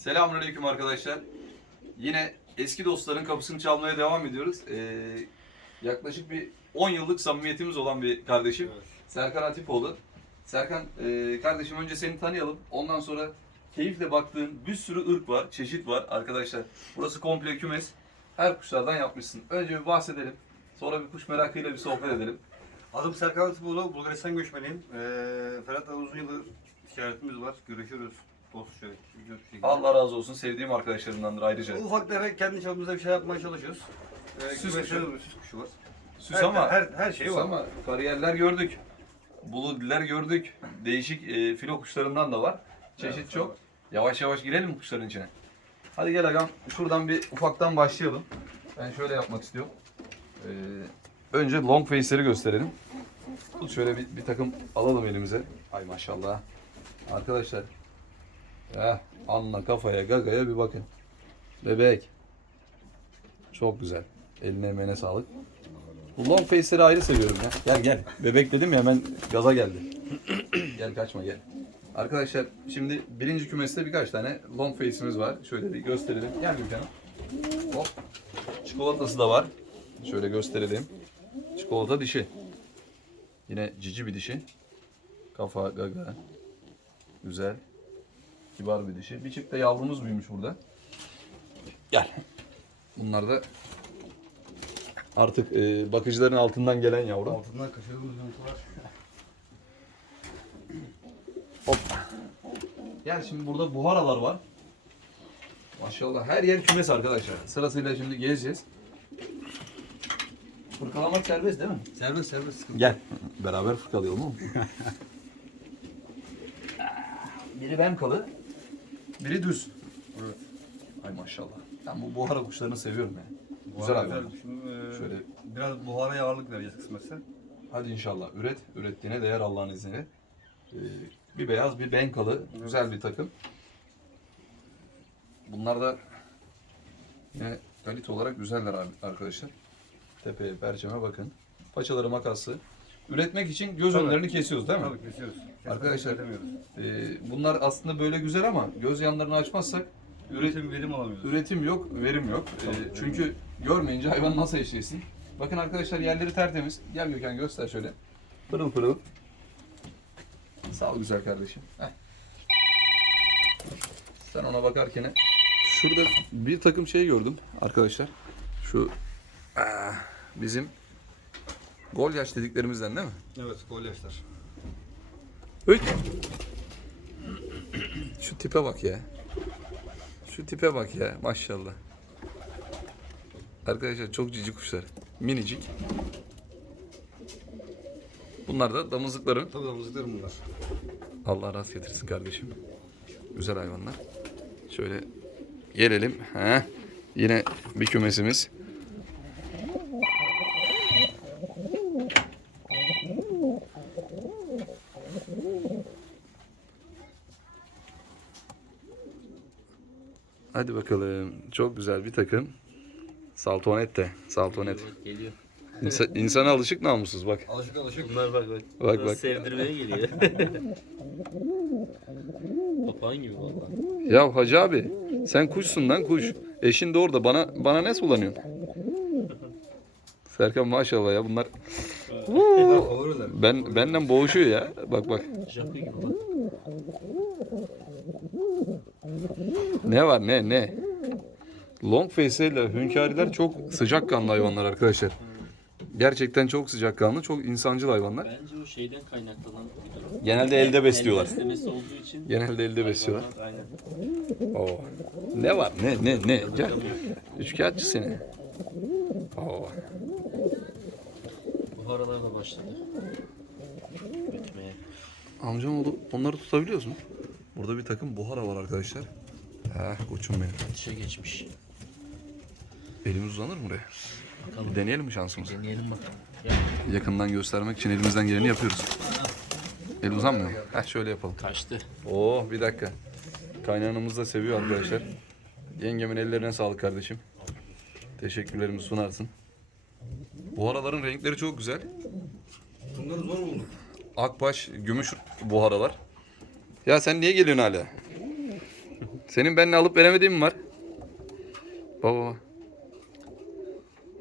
Selamünaleyküm arkadaşlar. Yine eski dostların kapısını çalmaya devam ediyoruz. Ee, yaklaşık bir 10 yıllık samimiyetimiz olan bir kardeşim. Serkan Atipoğlu. Serkan e, kardeşim önce seni tanıyalım. Ondan sonra keyifle baktığın bir sürü ırk var, çeşit var arkadaşlar. Burası komple kümes. Her kuşlardan yapmışsın. Önce bir bahsedelim. Sonra bir kuş merakıyla bir sohbet edelim. Adım Serkan Atipoğlu, Bulgaristan göçmeniyim. Ee, Ferhat'la uzun yıldır ticaretimiz var. Görüşürüz. Bir şekilde. Allah razı olsun. Sevdiğim arkadaşlarımdandır ayrıca. Ufak tefek kendi çapımızda bir şey yapmaya çalışıyoruz. Ee, Süs kuşu. var, süs kuşu var. Süs her, ama her, her şey Süs var. ama kariyerler gördük. Buludiler gördük. Değişik e, filo kuşlarından da var. Çeşit Evet, çok. var. Yavaş yavaş girelim kuşların içine? Hadi gel agam. Şuradan bir ufaktan başlayalım. Ben şöyle yapmak istiyorum. Ee, önce long face'leri gösterelim. Şöyle bir, bir takım alalım elimize. Ay maşallah. Arkadaşlar. Eh, anla kafaya gagaya bir bakın. Bebek. Çok güzel. Eline emeğine sağlık. Bu long face'leri ayrı seviyorum ya. Gel gel. Bebek dedim ya hemen gaza geldi. gel kaçma gel. Arkadaşlar şimdi birinci kümeste birkaç tane long face'imiz var. Şöyle bir gösterelim. Gel bir canım. Hop. Çikolatası da var. Şöyle gösterelim. Çikolata dişi. Yine cici bir dişi. Kafa gaga. Güzel. Kibar bir dişi. Bir çift de yavrumuz büyümüş burada. Gel. Bunlar da artık e, bakıcıların altından gelen yavru. Altından kaçırdığımız yumurtalar. Hop. Gel şimdi burada buharalar var. Maşallah her yer kümes arkadaşlar. Sırasıyla şimdi gezeceğiz. Fırkalamak serbest değil mi? Serbest serbest sıkıntı. Gel. Beraber fırkalayalım oğlum. biri Bemkalı, biri düz. Evet. Ay maşallah. Ben bu buhara kuşlarını seviyorum ya. Güzel arada hayvan. Şimdi, e, Şöyle. Biraz buhara ağırlık vereceğiz kısmetse. Hadi inşallah üret. Ürettiğine değer Allah'ın izniyle. Ee, bir beyaz, bir benkalı. Güzel bir takım. Bunlar da yine kalite olarak güzeller abi arkadaşlar. Tepeye, perçeme bakın. Paçaları makaslı. Üretmek için göz Tabii. önlerini kesiyoruz değil mi? Tabii kesiyoruz. Kesmeden Arkadaşlar-. Ee, bunlar aslında böyle güzel ama göz yanlarını açmazsak üret, Üretim verim alamıyoruz. üretim yok, verim yok. Tabii, çünkü görmeyince hayvan nasıl eşleşsin? Bakın arkadaşlar yerleri tertemiz. Gel Gökhan göster şöyle. Pırıl pırıl. Sağ ol güzel kardeşim. Heh. Sen ona bakarken şurada bir takım şey gördüm arkadaşlar. Şu ah, bizim gol yaş dediklerimizden değil mi? Evet, gol yaşlar. Hıç. Şu tipe bak ya. Şu tipe bak ya maşallah. Arkadaşlar çok cici kuşlar. Minicik. Bunlar da damızlıkların. Tabii damızlıklarım bunlar. Allah rast getirsin kardeşim. Güzel hayvanlar. Şöyle gelelim. He. Yine bir kümesimiz. Hadi bakalım. Çok güzel bir takım. Saltonette. Saltonet. Geliyor. İnsa, insana alışık namussuz bak. Alışık alışık. Bunlar bak bak. Bak, bak. Sevdirmeye geliyor. Papağan gibi vallahi. Ya hacı abi sen kuşsun lan kuş. Eşin de orada bana bana ne sulanıyorsun? Serkan maşallah ya bunlar ben benden boğuşuyor ya. Bak bak. Jakı gibi bak. Ne var ne ne? Long face ile hünkâriler çok sıcakkanlı hayvanlar arkadaşlar. Gerçekten çok sıcakkanlı, çok insancıl hayvanlar. Bence o şeyden kaynaklanan bir durum. Genelde elde besliyorlar. Beslemesi olduğu için. Genelde elde besliyorlar. Aynen. Oo. Ne var ne ne ne? Gel. Üçkağıtçı seni. Oo. Buharalar da başladı. Ötmeye. Amcaoğlu onları tutabiliyorsun. Burada bir takım buhara var arkadaşlar. Heh koçum benim. Dışa geçmiş. Elimiz uzanır mı buraya? Bakalım. Bir deneyelim mi şansımızı? Deneyelim bakalım. Gel. Yakından göstermek için elimizden geleni yapıyoruz. El uzanmıyor mu? Heh şöyle yapalım. Kaçtı. Oo bir dakika. Kaynağımız da seviyor arkadaşlar. Yengemin ellerine sağlık kardeşim. Teşekkürlerimi sunarsın. Buharaların renkleri çok güzel. Bunları zor bulduk. Akbaş, gümüş buharalar. Ya sen niye geliyorsun hala? Senin benimle alıp veremediğin mi var? Baba baba.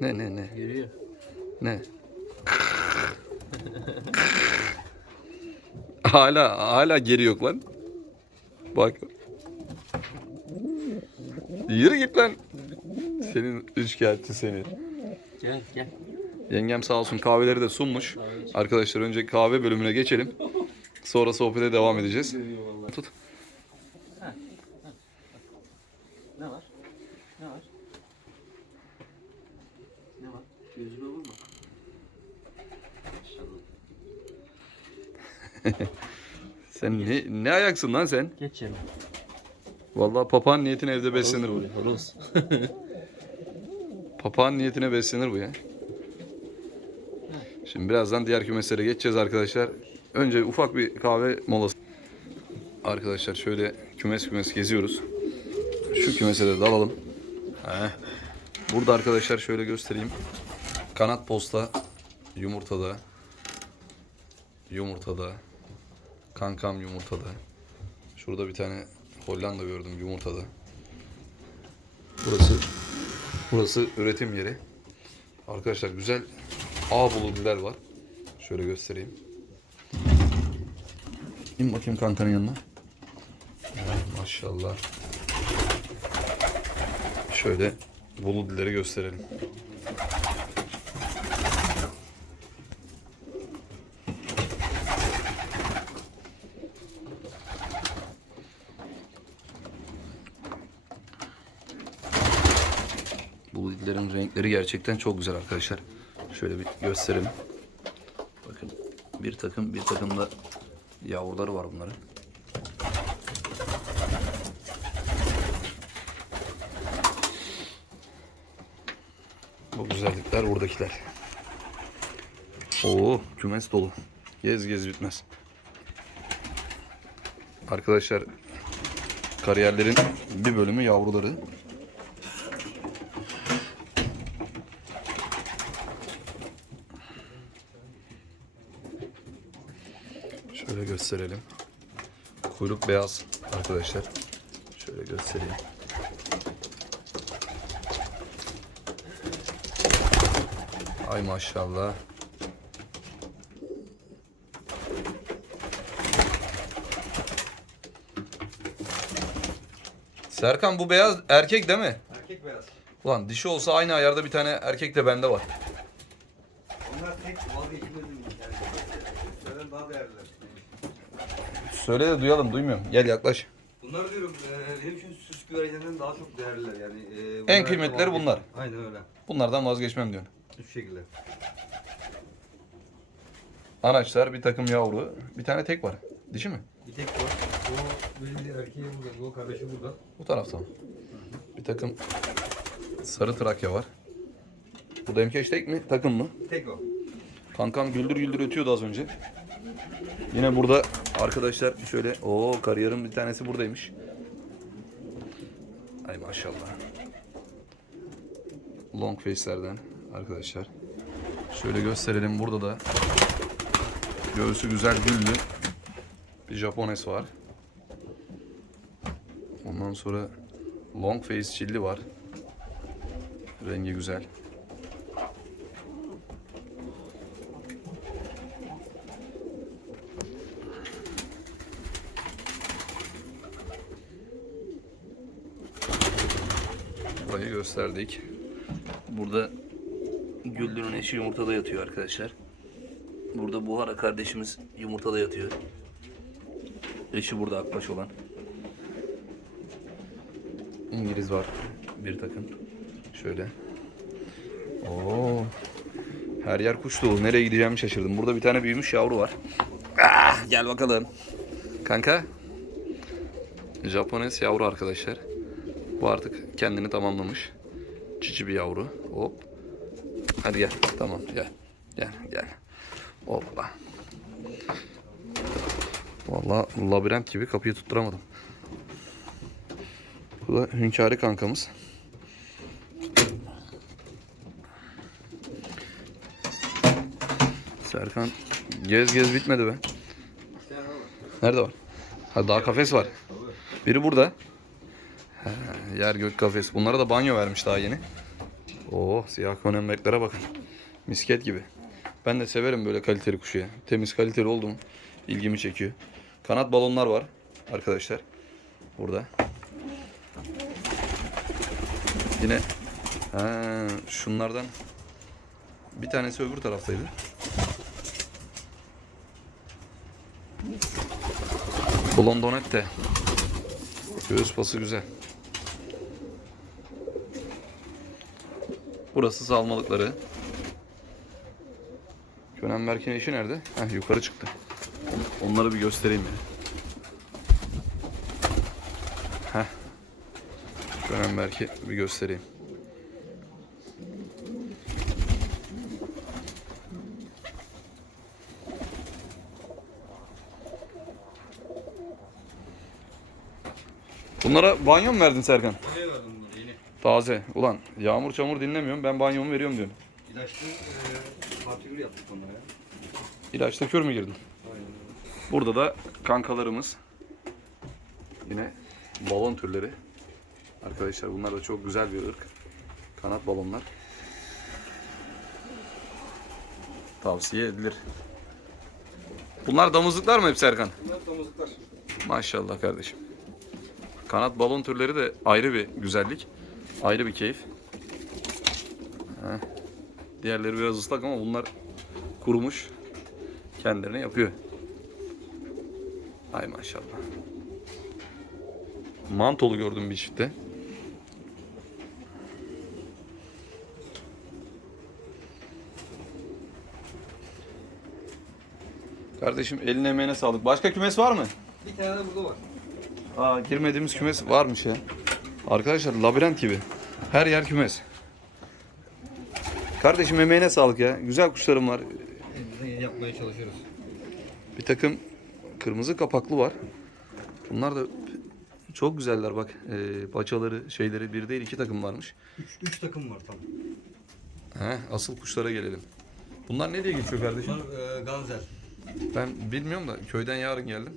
Ne ne ne Yürüyor. ne? hala hala geri yok lan. Bak. Yürü git lan. Senin üçkağıtçı seni. Gel gel. Yengem sağ olsun kahveleri de sunmuş. Arkadaşlar önce kahve bölümüne geçelim. Sonra sohbete devam edeceğiz. Görüyor vallahi. Tut. Ne var? Ne var? Ne var? Gözüme vurma. Sen ne, ne ayaksın lan sen? Geç yanıma. Vallahi papağan niyetine evde beslenir bu. Horoz. Papağan niyetine beslenir bu ya. Şimdi birazdan diğer kümeslere geçeceğiz arkadaşlar. Önce ufak bir kahve molası. Arkadaşlar şöyle kümes kümes geziyoruz. Şu kümese de dalalım. Heh. Burada arkadaşlar şöyle göstereyim. Kanat posta yumurtada. Yumurtada. Kankam yumurtada. Şurada bir tane Hollanda gördüm yumurtada. Burası Burası üretim yeri. Arkadaşlar güzel ağ buludular var. Şöyle göstereyim. İn bakayım kankanın yanına. Maşallah. Şöyle buludileri gösterelim. Bu iplerin renkleri gerçekten çok güzel arkadaşlar. Şöyle bir gösterelim. Bakın bir takım bir takım da yavruları var bunların. Bu güzellikler buradakiler. Oo kümes dolu. Gez gez bitmez. Arkadaşlar kariyerlerin bir bölümü yavruları. Şöyle gösterelim. Kuyruk beyaz arkadaşlar. Şöyle göstereyim. Ay maşallah. Serkan bu beyaz erkek değil mi? Erkek beyaz. Ulan dişi olsa aynı ayarda bir tane erkek de bende var. Onlar tek vazgeçilmezim yani. Sizlerden daha değerliler. Söyle de duyalım duymuyorum. Gel yaklaş. Bunlar diyorum e, benim için süs güvercinlerinden daha çok değerliler yani. E, En kıymetlileri bunlar. Aynen öyle. Bunlardan vazgeçmem diyorsun. Hiçbir şekilde. Anaçlar bir takım yavru. Bir tane tek var. Dişi mi? Bir tek var. O benim de erkeğim burada. O kardeşi burada. Bu tarafta mı? Bir takım sarı trakya var. Bu da emkeş tek mi? Takım mı? Tek o. Kankam güldür güldür ötüyordu az önce. Yine burada arkadaşlar şöyle o kariyerın bir tanesi buradaymış. Ay maşallah. Long face'lerden arkadaşlar. Şöyle gösterelim burada da göğsü güzel güllü bir Japones var. Ondan sonra long face çilli var. Rengi güzel. Burayı gösterdik. Burada Güldür'ün eşi yumurtada yatıyor arkadaşlar. Burada Buhara kardeşimiz yumurtada yatıyor. Eşi burada akbaş olan. İngiliz var bir takım. Şöyle. Oo. Her yer kuş dolu. Nereye gideceğimi şaşırdım. Burada bir tane büyümüş yavru var. Ah, gel bakalım. Kanka. Japones yavru arkadaşlar. Bu artık kendini tamamlamış. Cici bir yavru. Hop. Hadi gel. Tamam gel. Gel gel. Hoppa. Vallahi labirent gibi kapıyı tutturamadım. Bu da hünkârı kankamız. Serkan gez gez bitmedi be. Nerede var? Ha daha kafes var. Biri burada. He, yer gök kafes. Bunlara da banyo vermiş daha yeni. Oo siyah konembeklere bakın. Misket gibi. Ben de severim böyle kaliteli kuşu ya. Temiz kaliteli oldu mu ilgimi çekiyor. Kanat balonlar var arkadaşlar. Burada. Yine ha, şunlardan bir tanesi öbür taraftaydı. Blondonette. Göğüs pası güzel. Burası salmalıkları. Könenberk'in eşi nerede? Heh, yukarı çıktı. On- Onları bir göstereyim ya. Heh. Könenberk'i bir göstereyim. Bunlara banyo mu verdin Serkan? Buraya verdim bunu yeni. Taze. Ulan yağmur çamur dinlemiyorum. Ben banyomu veriyorum diyorum. İlaçlı e, partikül yaptık onlara ya. İlaçta kör mü girdin? Aynen. Burada da kankalarımız. Yine balon türleri. Arkadaşlar bunlar da çok güzel bir ırk. Kanat balonlar. Tavsiye edilir. Bunlar damızlıklar mı hep Serkan? Bunlar damızlıklar. Maşallah kardeşim. Kanat balon türleri de ayrı bir güzellik. Ayrı bir keyif. Heh. Diğerleri biraz ıslak ama bunlar kurumuş. Kendilerini yapıyor. Ay maşallah. Mantolu gördüm bir çiftte. Kardeşim eline emeğine sağlık. Başka kümes var mı? Bir tane de burada var. Aa girmediğimiz kümes varmış ya. Arkadaşlar labirent gibi. Her yer kümes. Kardeşim emeğine sağlık ya. Güzel kuşlarım var. Yapmaya çalışıyoruz. Bir takım kırmızı kapaklı var. Bunlar da çok güzeller bak. Ee, paçaları, şeyleri bir değil iki takım varmış. Üç, üç takım var tam. He, asıl kuşlara gelelim. Bunlar ne diye geçiyor kardeşim? Bunlar e, Ganzel. Ben bilmiyorum da köyden yarın geldim.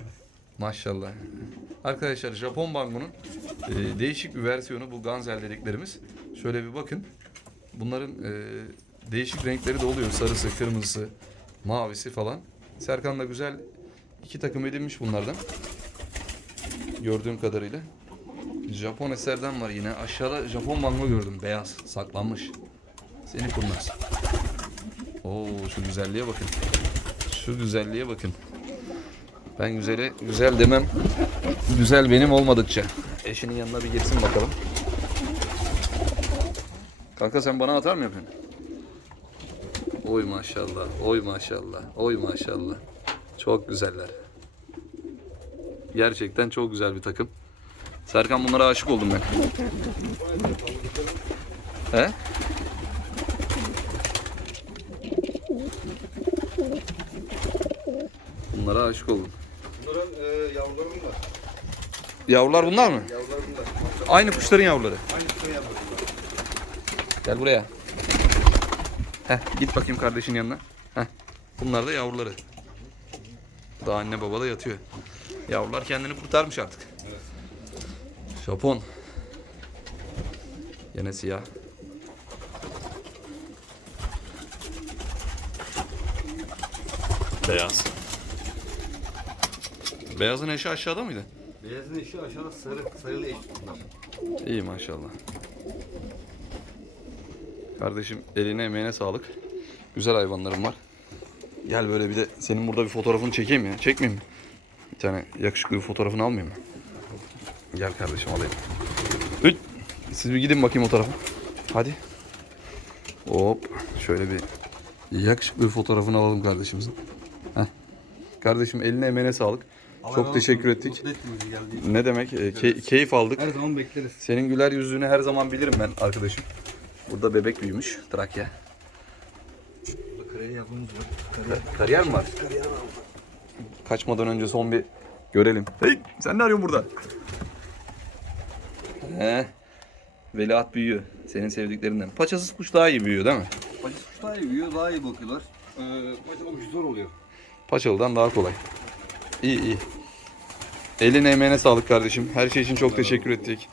Maşallah. Arkadaşlar Japon bangonun e, değişik bir versiyonu bu Ganzel dediklerimiz. Şöyle bir bakın. Bunların e, değişik renkleri de oluyor. Sarısı, kırmızısı, mavisi falan. Serkan da güzel iki takım edinmiş bunlardan. Gördüğüm kadarıyla. Japon eserden var yine. Aşağıda Japon bango gördüm. Beyaz, saklanmış. Seni kurnaz. Oo şu güzelliğe bakın. Şu güzelliğe bakın. Ben güzele güzel demem. Güzel benim olmadıkça. Eşinin yanına bir girsin bakalım. Kanka sen bana atar mı yapıyorsun? Oy maşallah, oy maşallah, oy maşallah. Çok güzeller. Gerçekten çok güzel bir takım. Serkan bunlara aşık oldum ben. He? Bunlara aşık oldum. Yavruları bunlar. Yavrular bunlar mı? Yavrular bunlar. Aynı kuşların yavruları. Aynı şey yavruları. Gel buraya. Heh, git bakayım kardeşin yanına. Heh, bunlar da yavruları. Daha anne baba da yatıyor. Yavrular kendini kurtarmış artık. Japon. Yine siyah. Beyaz. Beyazın eşi aşağıda mıydı? Beyazın eşi aşağıda sarı. Sarılı eş bunlar. İyi maşallah. Kardeşim eline emeğine sağlık. Güzel hayvanlarım var. Gel böyle bir de senin burada bir fotoğrafını çekeyim ya. Çekmeyeyim mi? Bir tane yakışıklı bir fotoğrafını almayayım mı? Gel kardeşim alayım. Üç. Siz bir gidin bakayım o tarafa. Hadi. Hop. Şöyle bir yakışıklı bir fotoğrafını alalım kardeşimizin. Heh. Kardeşim eline emeğine sağlık. Çok teşekkür ettik. Mutlu bizi Ne demek? e, key- keyif aldık. Her zaman bekleriz. Senin güler yüzünü her zaman bilirim ben arkadaşım. Burada bebek büyümüş Trakya. Burada kareli yavrumuz var. Ka- kariyer mi var? Kaçmadan önce son bir görelim. Hey, sen ne arıyorsun burada? He. Veliaht büyüyor. Senin sevdiklerinden. Paçasız kuş daha iyi büyüyor değil mi? Bacı kuş daha iyi büyüyor, daha iyi bakıyorlar. Ee, bacı bakışı zor oluyor. Paçalıdan daha kolay. İyi iyi. Eline emeğine sağlık kardeşim. Her şey için çok teşekkür ettik.